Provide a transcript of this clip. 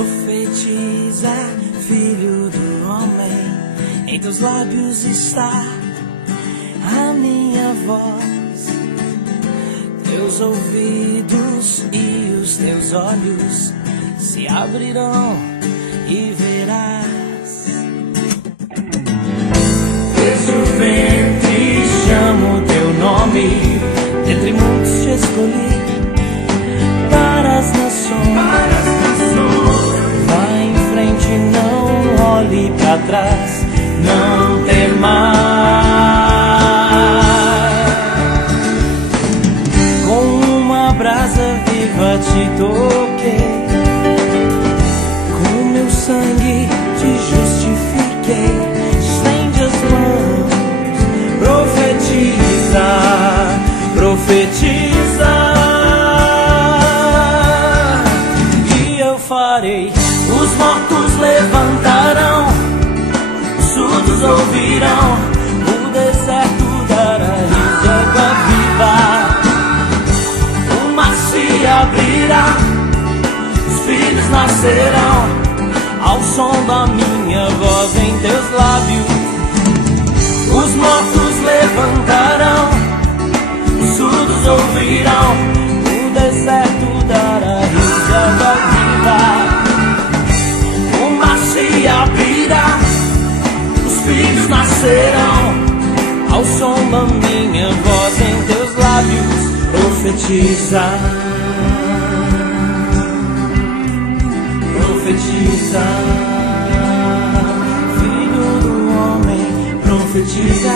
Profetiza, filho do homem, em teus lábios está a minha voz. Teus ouvidos e os teus olhos se abrirão e verás. Desde o ventre chamo teu nome, dentre muitos te escolhi para as nações. Vai em frente, não olhe para trás, não temas. Com uma brasa viva te toquei, com meu sangue te justifiquei. Estende as mãos, profetiza, profetiza, e eu farei. Os mortos levantarão, os surdos ouvirão, o deserto dará rios de água viva. O mar se abrirá, os filhos nascerão, ao som da minha voz em teus lábios. Os mortos levantarão, os surdos ouvirão, o deserto dará rios de água viva. O mar se abrirá, os filhos nascerão, ao som da minha voz em teus lábios. Profetiza, profetiza, filho do homem, profetiza.